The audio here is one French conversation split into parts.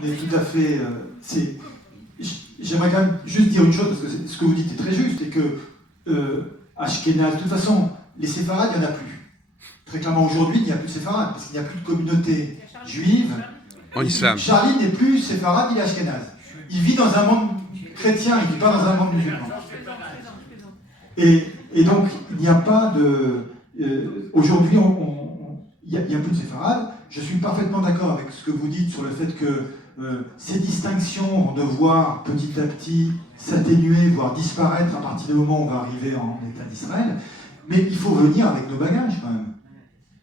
on est tout à fait... J'aimerais quand même juste dire une chose, parce que ce que vous dites est très juste, et que Ashkenaz, de toute façon, les séfarades, il n'y en a plus. Très clairement, aujourd'hui, il n'y a plus de séfarades, parce qu'il n'y a plus de communauté juive. En islam. Charlie n'est plus séfarade, il est ashkénaze. Il vit dans un monde chrétien, il ne vit pas dans un monde musulman. Et donc, il n'y a pas de... aujourd'hui, il n'y a plus de séfarade. Je suis parfaitement d'accord avec ce que vous dites sur le fait que ces distinctions vont devoir petit à petit s'atténuer, voire disparaître à partir du moment où on va arriver en État d'Israël. Mais il faut venir avec nos bagages quand même.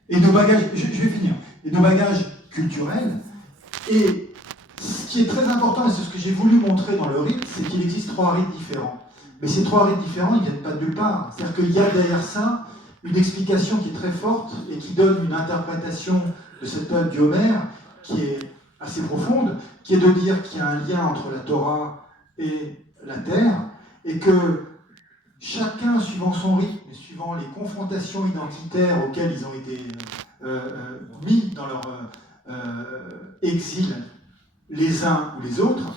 Et nos bagages, je vais finir, et nos bagages culturels. Et ce qui est très important, et c'est ce que j'ai voulu montrer dans le rite, c'est qu'il existe 3 rites différents. Mais ces 3 rites différents, ils ne viennent pas de nulle part. C'est-à-dire qu'il y a derrière ça une explication qui est très forte et qui donne une interprétation de cette période du Homère qui est assez profonde, qui est de dire qu'il y a un lien entre la Torah et la terre, et que chacun, suivant son rythme, suivant les confrontations identitaires auxquelles ils ont été mis dans leur exil, les uns ou les autres,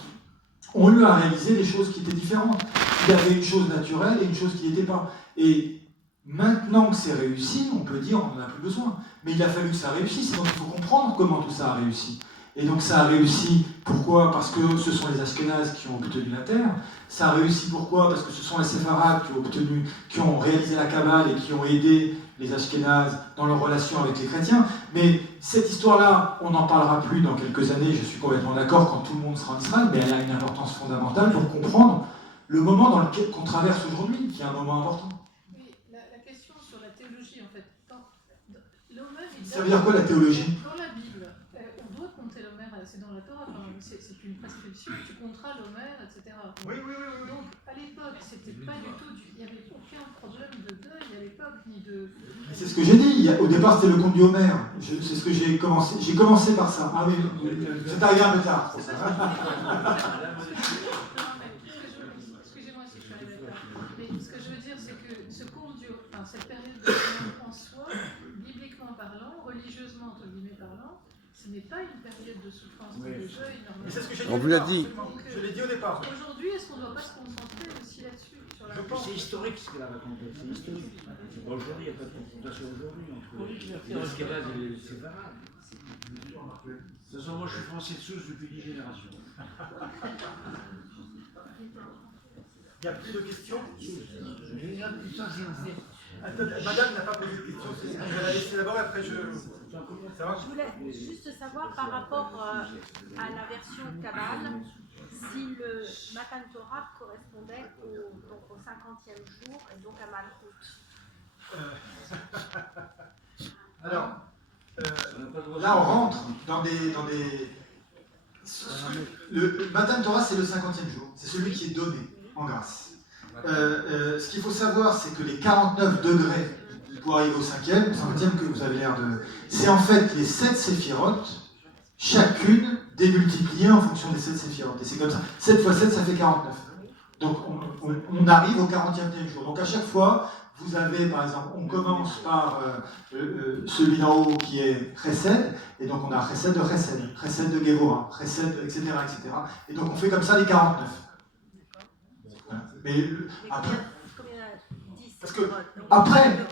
ont eu à réaliser des choses qui étaient différentes. Il y avait une chose naturelle et une chose qui n'était pas. Et maintenant que c'est réussi, on peut dire on n'en a plus besoin. Mais il a fallu que ça réussisse, donc il faut comprendre comment tout ça a réussi. Et donc ça a réussi, pourquoi? Parce que ce sont les Ashkénazes qui ont obtenu la terre. Ça a réussi, pourquoi? Parce que ce sont les Séfarades qui ont réalisé la Kabbale et qui ont aidé les Ashkénazes dans leur relation avec les chrétiens. Mais cette histoire-là, on n'en parlera plus dans quelques années, je suis complètement d'accord, quand tout le monde sera en Israël, mais elle a une importance fondamentale pour comprendre le moment dans lequel qu'on traverse aujourd'hui, qui est un moment important. Oui, la question sur la théologie, en fait. Ça veut dire quoi la théologie? Dans la Bible, on doit compter l'Homère, c'est dans la Torah, c'est une prescription, tu compteras l'Homère, etc. Oui. Donc, à l'époque, c'était pas du tout, il n'y avait aucun problème de deuil à l'époque, ni de... C'est ce que j'ai dit, au départ c'était le conte du Homère, c'est ce que j'ai commencé par ça. Ah oui, c'est arrivé un peu tard. Excusez-moi si je suis arrivée tard, mais ce que je veux dire, c'est que cette période de Homère en soi, bibliquement parlant, religieusement entre guillemets parlant, ce n'est pas une période de souffrance, de deuil normalement. C'est ce que j'ai dit. On vous l'a dit. Je l'ai dit au départ. Aujourd'hui, est-ce qu'on ne doit pas se concentrer aussi là-dessus sur la... C'est historique ce qu'elle a raconté, c'est historique. Aujourd'hui, il n'y a pas de confrontation aujourd'hui entre les Ashkénazes et les Séfarades. De toute façon, moi je suis français de souche depuis 10 générations. Il n'y a plus de questions? Attendez, madame n'a pas posé de questions, je vais la laisser d'abord et après je... Ça va? Je voulais juste savoir par rapport à la version Kabbale, si le Matan Torah correspondait au 50e jour et donc à Malchut. Alors, là on rentre dans des... Le Matan Torah c'est le 50e jour, c'est celui qui est donné en grâce. Ce qu'il faut savoir, c'est que les 49 degrés pour arriver au 50e que vous avez l'air de... C'est en fait les 7 séphirotes, chacune démultipliée en fonction des 7 séphirotes. Et c'est comme ça. 7 fois 7, ça fait 49. Donc on arrive au 40e jour. Donc à chaque fois, vous avez, par exemple, on commence par celui d'en haut qui est Chesed, et donc on a Chesed de Chesed, Chesed de Gevora, Chesed, etc., etc. Et donc on fait comme ça les 49. Voilà. Mais après... Parce que après,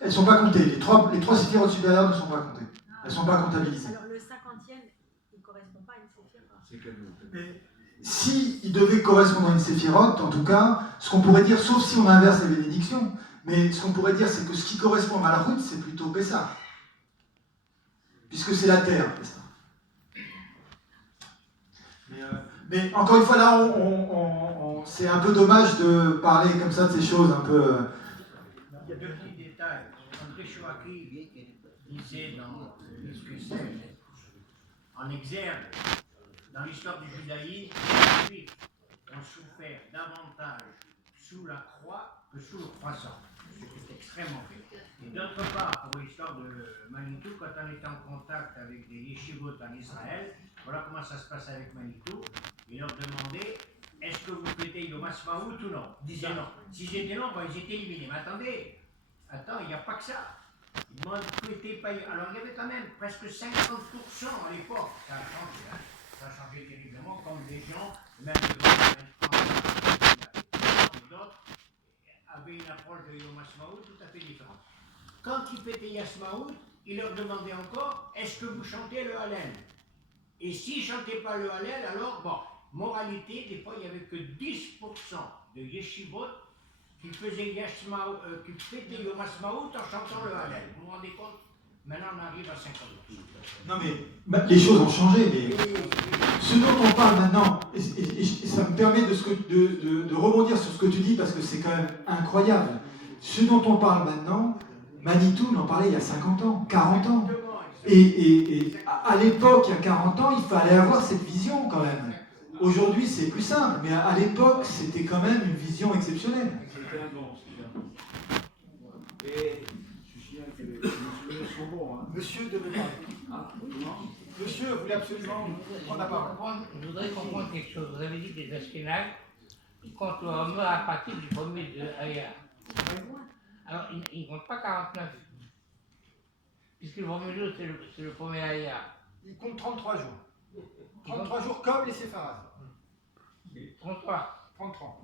elles ne sont pas comptées. Les trois séphirotes supérieures ne sont pas comptées. Elles ne sont pas comptabilisées. Alors le 50e, il ne correspond pas à une séphirote. Mais si il devait correspondre à une séphirote, en tout cas, ce qu'on pourrait dire, sauf si on inverse les bénédictions, mais ce qu'on pourrait dire, c'est que ce qui correspond à Malchut, c'est plutôt Pessah. Puisque c'est la terre, Pessah. Mais encore une fois, là, c'est un peu dommage de parler comme ça de ces choses un peu... Il y a deux petits détails. André Chouaki disait dans ce que c'est, en exergue, dans l'histoire du judaïsme, les Juifs ont souffert davantage sous la croix que sous le croissant. C'était extrêmement vrai. Et d'autre part, pour l'histoire de Manitou, quand on était en contact avec des yeshivot en Israël, voilà comment ça se passe avec Manitou, ils leur demandaient est-ce que vous fêtez Yom Ha'atzmaut ou non? Ils disaient non. Si j'étais non, ils étaient éliminés. Mais attends, il n'y a pas que ça. Ils demandent fêtez pas. Alors il y avait quand même presque 50% à l'époque, ça a changé. changé terriblement, comme les gens, même devant d'autres, avaient une approche de Yom HaSmaout tout à fait différente. Quand ils fêtaient Yasmaout, ils leur demandaient encore, est-ce que vous chantez le Hallel? Et s'ils ne chantaient pas le Hallel, alors, bon, moralité, des fois, il n'y avait que 10% de yeshivot qui faisaient qui fêtaient Yom HaSmaout en chantant le Hallel. Vous vous rendez compte? Maintenant, on arrive à 50%. Non mais les choses ont changé, mais ce dont on parle maintenant, et ça me permet de rebondir sur ce que tu dis parce que c'est quand même incroyable. Ce dont on parle maintenant, Manitou, on en parlait il y a 50 ans, 40 ans. Et à l'époque, il y a 40 ans, il fallait avoir cette vision quand même. Aujourd'hui, c'est plus simple, mais à l'époque, c'était quand même une vision exceptionnelle. C'était un bon, et je suis sûr que les souvenirs sont bons. Hein. Monsieur devait parler. Ah, comment? Monsieur voulait absolument prendre la parole. Je voudrais comprendre quelque chose. Vous avez dit que les Ashkénazes, quand on meurt à partir du premier de Aya, alors ils ne comptent pas 49. Puisque le premier jour, c'est le premier Aya. Il compte 33 jours. 33 jours comme les séfarades. 33. 33.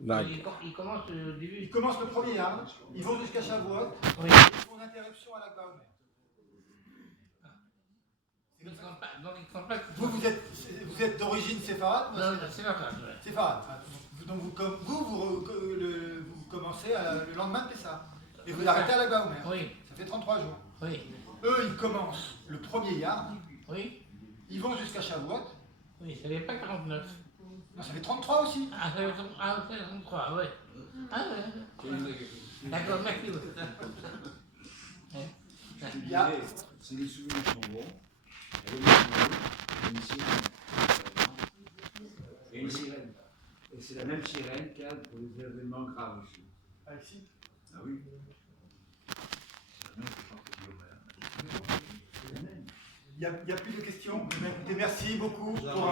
Ils commencent au début. Ils commencent le premier arbre, ils vont jusqu'à Shavuot, Oui. ils font l'interruption à l'Akba Omer. Donc ils comptent pas. Vous êtes d'origine séfarade? Non, c'est pas ça. Séfarade. Donc vous commencez le lendemain de Pessah. Et vous arrêtez à l'Akba Omer. Oui. Ça fait 33 jours. Oui. Eux, ils commencent le premier yard, Oui. ils vont jusqu'à Shavuot. Oui, ça n'est pas 49. Non, ça fait 33 aussi. Ah, ça fait 33, oui. Ah, ouais. D'accord, merci. Je disais, si les souvenirs sont bons, il y a une sirène. Et une sirène. Et c'est la même sirène qu'il y a pour les événements graves aussi. Alexis? Ah oui. Il n'y a plus de questions. Merci beaucoup pour